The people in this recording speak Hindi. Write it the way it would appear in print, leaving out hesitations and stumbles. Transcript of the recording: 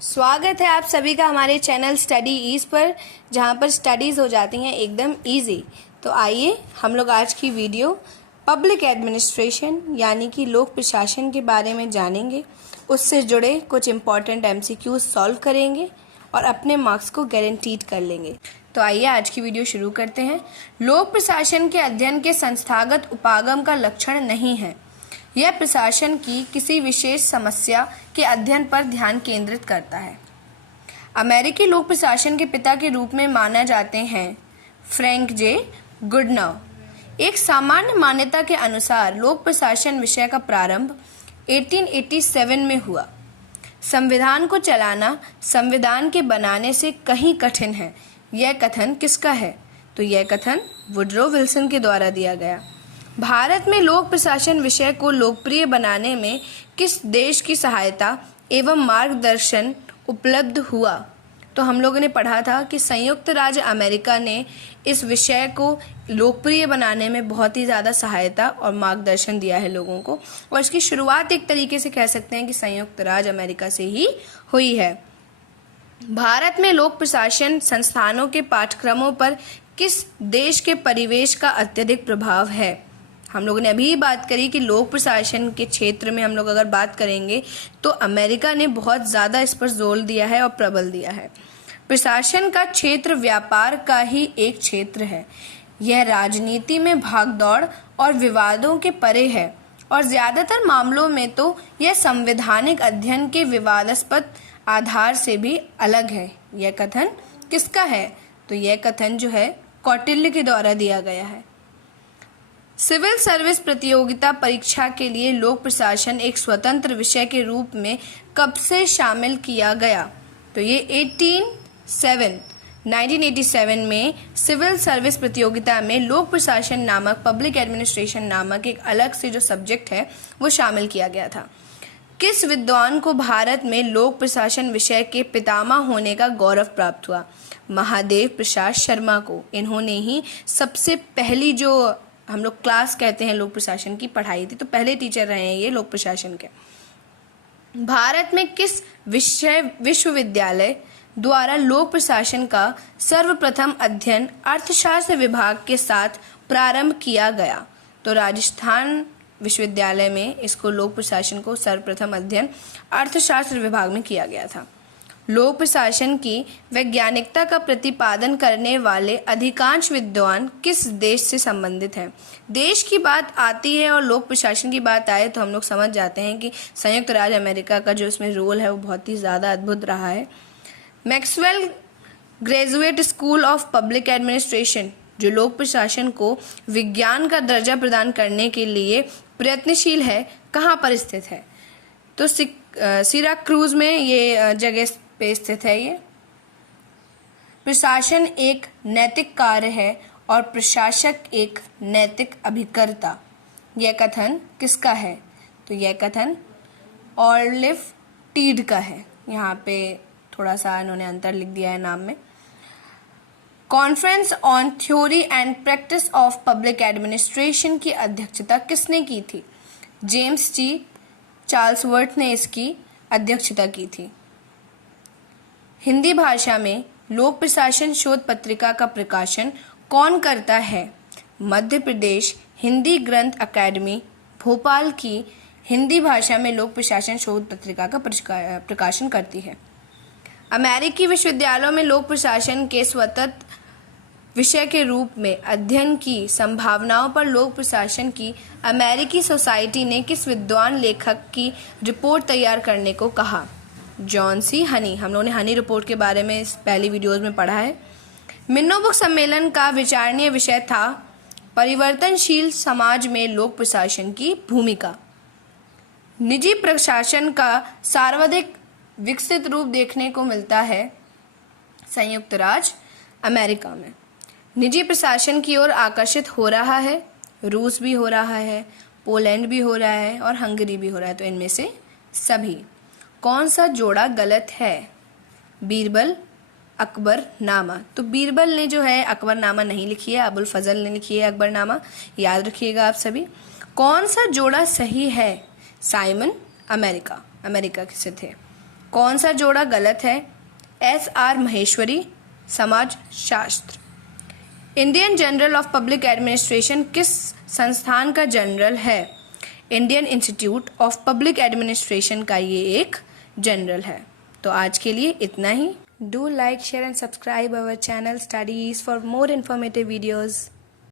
स्वागत है आप सभी का हमारे चैनल स्टडी ईज पर, जहां पर स्टडीज़ हो जाती हैं एकदम इजी। तो आइए हम लोग आज की वीडियो पब्लिक एडमिनिस्ट्रेशन यानी कि लोक प्रशासन के बारे में जानेंगे। उससे जुड़े कुछ इम्पॉर्टेंट एमसीक्यूज सॉल्व करेंगे और अपने मार्क्स को गारंटीड कर लेंगे। तो आइए आज की वीडियो शुरू करते हैं। लोक प्रशासन के अध्ययन के संस्थागत उपागम का लक्षण नहीं है। यह प्रशासन की किसी विशेष समस्या के अध्ययन पर ध्यान केंद्रित करता है। अमेरिकी लोक प्रशासन के पिता के रूप में माना जाते हैं फ्रैंक जे गुडनर। एक सामान्य मान्यता के अनुसार लोक प्रशासन विषय का प्रारंभ 1887 में हुआ। संविधान को चलाना संविधान के बनाने से कहीं कठिन है। यह कथन किसका है? तो यह कथन वुडरो विल्सन के द्वारा दिया गया। भारत में लोक प्रशासन विषय को लोकप्रिय बनाने में किस देश की सहायता एवं मार्गदर्शन उपलब्ध हुआ? तो हम लोगों ने पढ़ा था कि संयुक्त राज्य अमेरिका ने इस विषय को लोकप्रिय बनाने में बहुत ही ज़्यादा सहायता और मार्गदर्शन दिया है लोगों को, और इसकी शुरुआत एक तरीके से कह सकते हैं कि संयुक्त राज्य अमेरिका से ही हुई है। भारत में लोक प्रशासन संस्थानों के पाठ्यक्रमों पर किस देश के परिवेश का अत्यधिक प्रभाव है? हम लोगों ने अभी बात करी कि लोक प्रशासन के क्षेत्र में हम लोग अगर बात करेंगे तो अमेरिका ने बहुत ज़्यादा इस पर जोर दिया है और प्रबल दिया है। प्रशासन का क्षेत्र व्यापार का ही एक क्षेत्र है। यह राजनीति में भागदौड़ और विवादों के परे है और ज़्यादातर मामलों में तो यह संवैधानिक अध्ययन के विवादास्पद आधार से भी अलग है। यह कथन किसका है? तो यह कथन जो है कौटिल्य के द्वारा दिया गया है। सिविल सर्विस प्रतियोगिता परीक्षा के लिए लोक प्रशासन एक स्वतंत्र विषय के रूप में कब से शामिल किया गया? तो ये 1987 में सिविल सर्विस प्रतियोगिता में लोक प्रशासन नामक पब्लिक एडमिनिस्ट्रेशन नामक एक अलग से जो सब्जेक्ट है वो शामिल किया गया था। किस विद्वान को भारत में लोक प्रशासन विषय के पितामह होने का गौरव प्राप्त हुआ? महादेव प्रसाद शर्मा को। इन्होंने ही सबसे पहली जो हम लोग क्लास कहते हैं लोक प्रशासन की पढ़ाई थी, तो पहले टीचर रहे हैं ये लोक प्रशासन के। भारत में किस विश्वविद्यालय द्वारा लोक प्रशासन का सर्वप्रथम अध्ययन अर्थशास्त्र विभाग के साथ प्रारंभ किया गया? तो राजस्थान विश्वविद्यालय में इसको लोक प्रशासन को सर्वप्रथम अध्ययन अर्थशास्त्र विभाग में किया गया था। लोक प्रशासन की वैज्ञानिकता का प्रतिपादन करने वाले अधिकांश विद्वान किस देश से संबंधित हैं? देश की बात आती है और लोक प्रशासन की बात आए तो हम लोग समझ जाते हैं कि संयुक्त राज्य अमेरिका का जो इसमें रोल है वो बहुत ही ज़्यादा अद्भुत रहा है। Maxwell graduate school of public administration जो लोक प्रशासन को विज्ञान का दर्जा प्रदान करने के लिए प्रयत्नशील है, कहाँ पर स्थित है? तो सिराक्रूज में ये जगह पे स्थित है। ये प्रशासन एक नैतिक कार्य है और प्रशासक एक नैतिक अभिकर्ता। यह कथन किसका है? तो यह कथन ऑलिव टीड का है। यहाँ पे थोड़ा सा इन्होंने अंतर लिख दिया है नाम में। Conference on theory and practice of public administration की अध्यक्षता किसने की थी? जेम्स टी चार्ल्सवर्थ ने इसकी अध्यक्षता की थी। हिंदी भाषा में लोक प्रशासन शोध पत्रिका का प्रकाशन कौन करता है? मध्य प्रदेश हिंदी ग्रंथ अकादमी भोपाल की हिंदी भाषा में लोक प्रशासन शोध पत्रिका का प्रकाशन करती है। अमेरिकी विश्वविद्यालयों में लोक प्रशासन के स्वतंत्र विषय के रूप में अध्ययन की संभावनाओं पर लोक प्रशासन की अमेरिकी सोसाइटी ने किस विद्वान लेखक की रिपोर्ट तैयार करने को कहा? John C Honey. हम लोगों ने हनी रिपोर्ट के बारे में इस पहली वीडियोज में पढ़ा है। मिन्नो बुक सम्मेलन का विचारणीय विषय था परिवर्तनशील समाज में लोक प्रशासन की भूमिका। निजी प्रशासन का सर्वाधिक विकसित रूप देखने को मिलता है संयुक्त राज्य अमेरिका में। निजी प्रशासन की ओर आकर्षित हो रहा है रूस भी हो रहा है, पोलैंड भी हो रहा है और हंगरी भी हो रहा है। तो इनमें से सभी कौन सा जोड़ा गलत है? बीरबल अकबरनामा। तो बीरबल ने जो है अकबरनामा नहीं लिखी है, अबुल फजल ने लिखी है अकबरनामा। याद रखिएगा आप सभी। कौन सा जोड़ा सही है? साइमन अमेरिका से थे। कौन सा जोड़ा गलत है? SR महेश्वरी, समाज शास्त्र। Indian journal of public administration किस संस्थान का जर्नल है? Indian institute of public administration का ये एक जर्नल है। तो आज के लिए इतना ही। Do like, share and subscribe our channel studies for more informative videos.